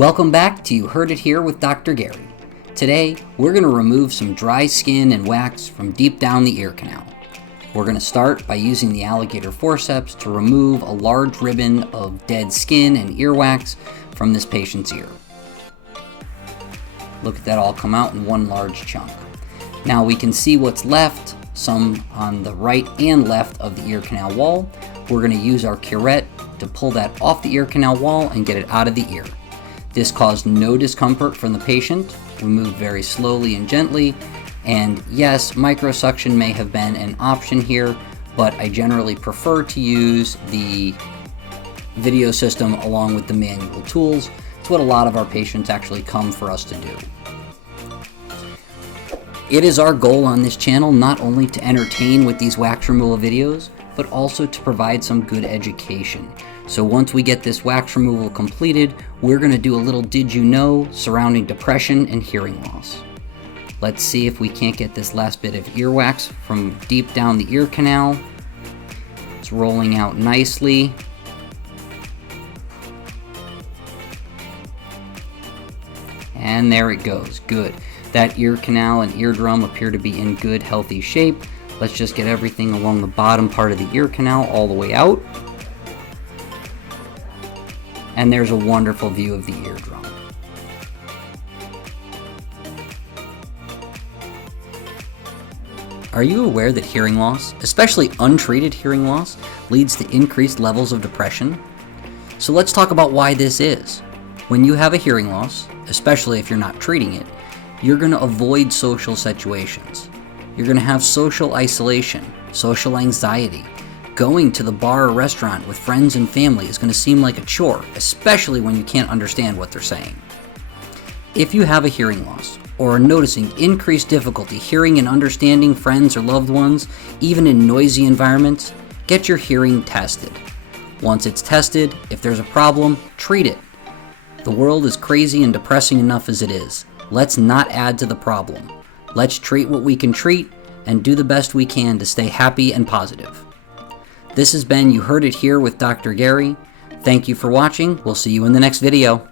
Welcome back to You Heard It Here with Dr. Gary. Today, we're going to remove some dry skin and wax from deep down the ear canal. We're going to start by using the Alligator forceps to remove a large ribbon of dead skin and earwax from this patient's ear. Look at that all come out in one large chunk. Now we can see what's left, some on the right and left of the ear canal wall. We're going to use our Curette to pull that off the ear canal wall and get it out of the ear. This caused no discomfort from the patient. We moved very slowly and gently, and yes, microsuction may have been an option here, but I generally prefer to use the video system along with the manual tools. It's what a lot of our patients actually come for us to do. It is our goal on this channel not only to entertain with these wax removal videos, but also to provide some good education. So once we get this wax removal completed, we're going to do a little did you know surrounding depression and hearing loss. Let's see if we can't get this last bit of earwax from deep down the ear canal. It's rolling out nicely. And there it goes. Good. That ear canal and eardrum appear to be in good, healthy shape. Let's just get everything along the bottom part of the ear canal all the way out. And there's a wonderful view of the eardrum. Are you aware that hearing loss, especially untreated hearing loss, leads to increased levels of depression? So let's talk about why this is. When you have a hearing loss, especially if you're not treating it, you're going to avoid social situations. You're going to have social isolation, social anxiety. Going to the bar or restaurant with friends and family is going to seem like a chore, especially when you can't understand what they're saying. If you have a hearing loss or are noticing increased difficulty hearing and understanding friends or loved ones, even in noisy environments, get your hearing tested. Once it's tested, if there's a problem, treat it. The world is crazy and depressing enough as it is. Let's not add to the problem. Let's treat what we can treat and do the best we can to stay happy and positive. This has been You Heard It Here with Dr. Gary. Thank you for watching. We'll see you in the next video.